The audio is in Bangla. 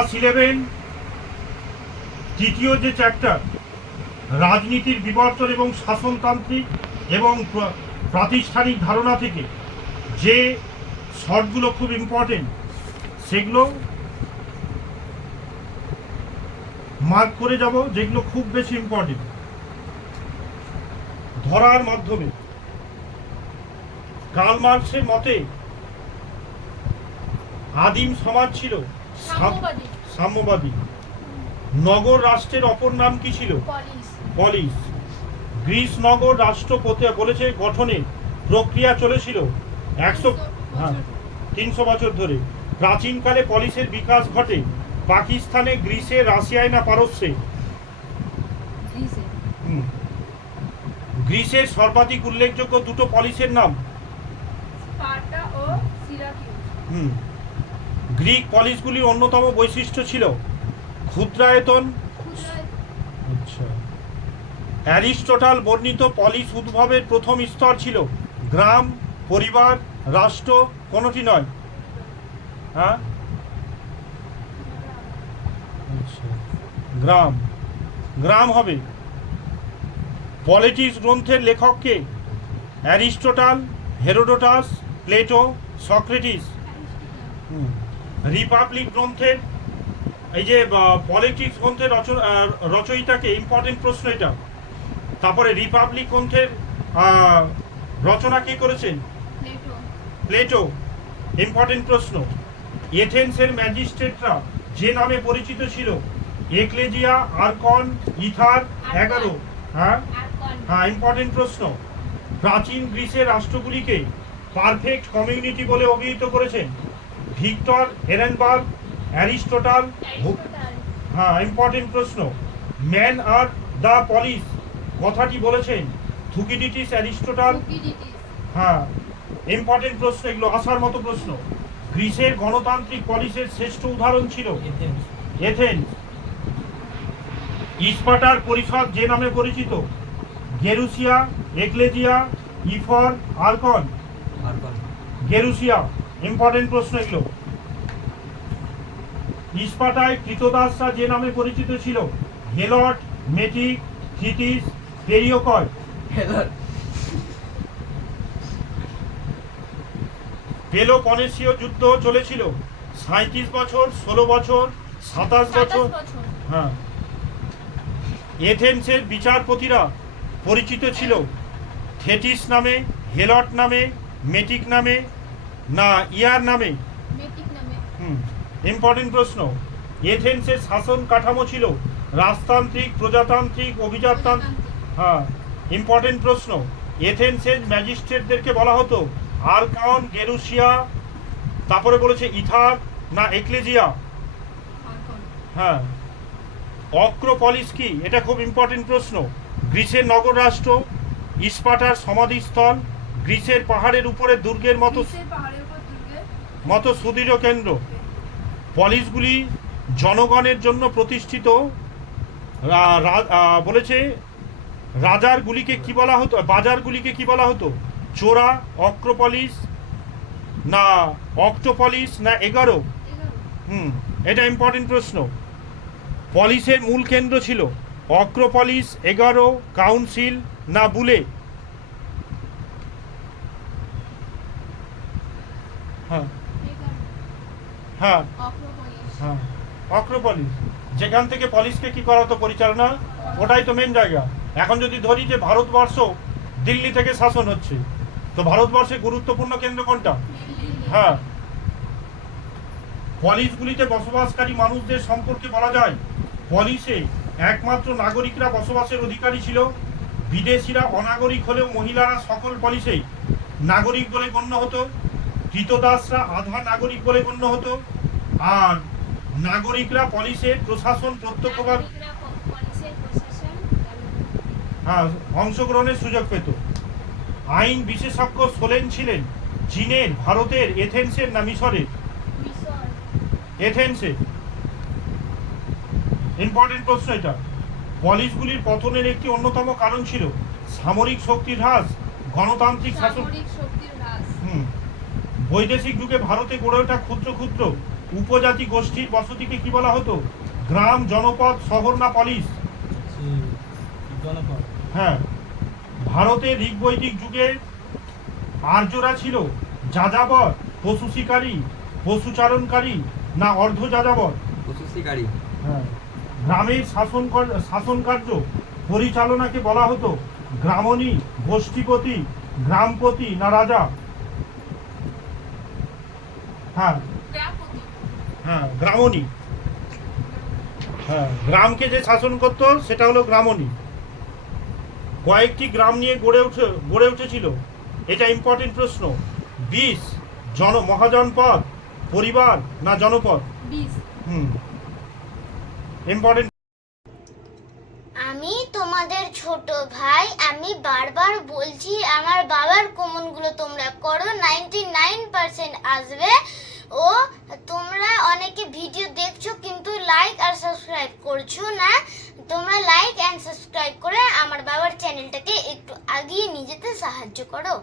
ক্লাস 11 তৃতীয় যে চ্যাপ্টার রাজনীতির বিবর্তন এবং শাসনতান্ত্রিক এবং প্রাতিষ্ঠানিক ধারণা থেকে যে শর্টগুলো খুব ইম্পর্টেন্ট সেগুলো মার্ক করে যাব, যেগুলো খুব বেশি ইম্পর্টেন্ট ধরার মাধ্যমে। কার্ল মার্কসের মতে আদিম সমাজ ছিল সাম্যবাদী। নগর রাষ্ট্রের অপর নাম কি ছিল? পলিস। গ্রিস নগর রাষ্ট্র বলেছে গঠনে প্রক্রিয়া চলেছিল 300 বছর ধরে। প্রাচীনকালে পলিসের বিকাশ ঘটে পাকিস্তানে, গ্রিসে, রাশিয়ায় না পারস্যে? গ্রিসের সর্বাধিক উল্লেখযোগ্য দুটো পলিসের নাম। গ্রিক পলিসগুলির অন্যতম বৈশিষ্ট্য ছিল ক্ষুদ্রায়তন। আচ্ছা, অ্যারিস্টটল বর্ণিত পলিস উদ্ভবের প্রথম স্তর ছিল গ্রাম, পরিবার, রাষ্ট্র, কোনোটি নয়। হ্যাঁ, আচ্ছা, গ্রাম হবে। পলিটিক্স গ্রন্থের লেখককে? Aristotle, Herodotus, Plato, Socrates. Republic গ্রন্থের এই যে পলিটিক্স গ্রন্থের রচয়িতাকে? ইম্পর্টেন্ট প্রশ্ন এটা। তারপরে রিপাবলিক গ্রন্থের রচনা কে করেছেন? প্লেটো। ইম্পর্টেন্ট প্রশ্ন। এথেন্সের ম্যাজিস্ট্রেটরা যে নামে পরিচিত ছিল? এক্লেজিয়া, আর্কন, ইথার, 11। হ্যাঁ, ইম্পর্টেন্ট প্রশ্ন। প্রাচীন গ্রিসের রাষ্ট্রগুলিকে পারফেক্ট কমিউনিটি বলে অভিহিত করেছেন? Victor, Ehrenberg, Aristotle. হ্যাঁ, ইম্পর্টেন্ট প্রশ্ন। ম্যান আর দ্য পলিস কথাটি বলেছেন থুকিডিটিস, অ্যারিস্টটল। হ্যাঁ, ইম্পর্টেন্ট প্রশ্ন, এগুলো আসার মতো প্রশ্ন। গ্রিসের গণতান্ত্রিক পলিসের শ্রেষ্ঠ উদাহরণ ছিল এথেন্স। স্পার্টার পরিষদ যে নামে পরিচিত? গেরুসিয়া, এক্লেজিয়া, ইফর, আর্কন। গেরুসিয়া। ইম্পর্টেন্ট প্রশ্ন এগুলো। স্পার্টায় কৃতদাসরা যে নামে পরিচিত ছিল? হেলট, মেটিক, থিটিস, পেরিওকয়। পেলোপনেসীয় যুদ্ধ চলেছিল 37 বছর, 16 বছর, 27 বছর। হ্যাঁ। এথেন্সের বিচারপতিরা পরিচিত ছিল থেটিস নামে, হেলট নামে, মেটিক নামে না ইয়ার নামে? ইম্পর্টেন্ট প্রশ্ন। এথেন্সের শাসন কাঠামো ছিল রাজতান্ত্রিক, প্রজাতান্ত্রিক, অভিজাততান্ত্রিক? হ্যাঁ, ইম্পর্টেন্ট প্রশ্ন। এথেন্সের ম্যাজিস্ট্রেটদেরকে বলা হতো আর্কন, গেরুসিয়া, তারপরে বলেছে ইথার না এক্লেজিয়া? হ্যাঁ। অক্রোপলিস কি? এটা খুব ইম্পর্টেন্ট প্রশ্ন। গ্রিসের নগর রাষ্ট্র, স্পার্টার সমাধিস্থল, গ্রিসের পাহাড়ের উপরে দুর্গের মতো সুদৃঢ় কেন্দ্র। পলিসগুলি জনগণের জন্য প্রতিষ্ঠিত। বলেছে রাজারগুলিকে কি বলা হতো? বাজারগুলিকে কি বলা হতো? চোরা, অক্রোপলিস না অক্টোপলিস না 11? এটা ইম্পর্টেন্ট প্রশ্ন। পলিসের মূল কেন্দ্র ছিল অক্রোপলিস, 11, কাউন্সিল না বুলে? হ্যাঁ, হ্যাঁ, হ্যাঁ, অক্রোপলিস। যেখান থেকে পলিসকে কি করা হতো? পরিচালনা। ওটাই তো মেন জায়গা। এখন যদি ধরি যে ভারতবর্ষ দিল্লি থেকে শাসন হচ্ছে, তো ভারতবর্ষের গুরুত্বপূর্ণ কেন্দ্র কোনটা? হ্যাঁ। পলিসগুলিতে বসবাসকারী মানুষদের সম্পর্কে বলা যায় পলিসে একমাত্র নাগরিকরা বসবাসের অধিকারী ছিল। বিদেশিরা অনাগরিক হলেও মহিলারা সকল পলিসেই নাগরিক বলে গণ্য হতো। কৃতদাসরা আধা নাগরিক বলে গণ্য হতো। আর নাগরিকরা পলিসের প্রশাসন প্রত্যক্ষভাবে অংশগ্রহণের সুযোগ পেত। আইন বিশেষজ্ঞ সোলেন ছিলেন চীনের, ভারতের, এথেন্সের না মিশরের? এথেন্সে। ইম্পর্টেন্ট প্রশ্ন এটা। পলিসগুলির পতনের একটি অন্যতম কারণ ছিল সামরিক শক্তির হ্রাস, গণতান্ত্রিক শাসন। বৈদেশিক যুগে ভারতে গড়ে ওঠা ক্ষুদ্র ক্ষুদ্র উপজাতি গোষ্ঠীর বসতিকে কি বলা হতো? গ্রাম, জনপদ, শহর না পলিশ? জনপদ। হ্যাঁ। ভারতের ঋগ্বৈদিক যুগে আর্যরা ছিল যাযাবর, পশু শিকারী, পশুচারণকারী না অর্ধ যাযাবর? পশু শিকারী। হ্যাঁ। গ্রামের শাসন কার্য পরিচালনাকে বলা হতো গ্রামণী, গোষ্ঠীপতি, গ্রামপতি না রাজা? হ্যাঁ হ্যাঁ, গ্রামণী। হ্যাঁ, গ্রামকে যে শাসন করতো সেটা হলো গ্রামণী। কয়েকটি গ্রাম নিয়ে গড়ে উঠেছিল, এটা ইম্পর্টেন্ট প্রশ্ন। 20 মহাজনপদ, পরিবার না জনপদ? ইম্পর্টেন্ট। আমি তোমাদের ছোট ভাই, আমি বারবার বলছি আমার বাবার কমনগুলো তোমরা করো, 99% আসবে। ও তোমরা অনেকে ভিডিও দেখছো কিন্তু লাইক আর সাবস্ক্রাইব করছো না। তোমরা লাইক এন্ড সাবস্ক্রাইব করে আমার বাবার চ্যানেলটাকে একটু আগিয়ে নিয়ে যেতে সাহায্য করো।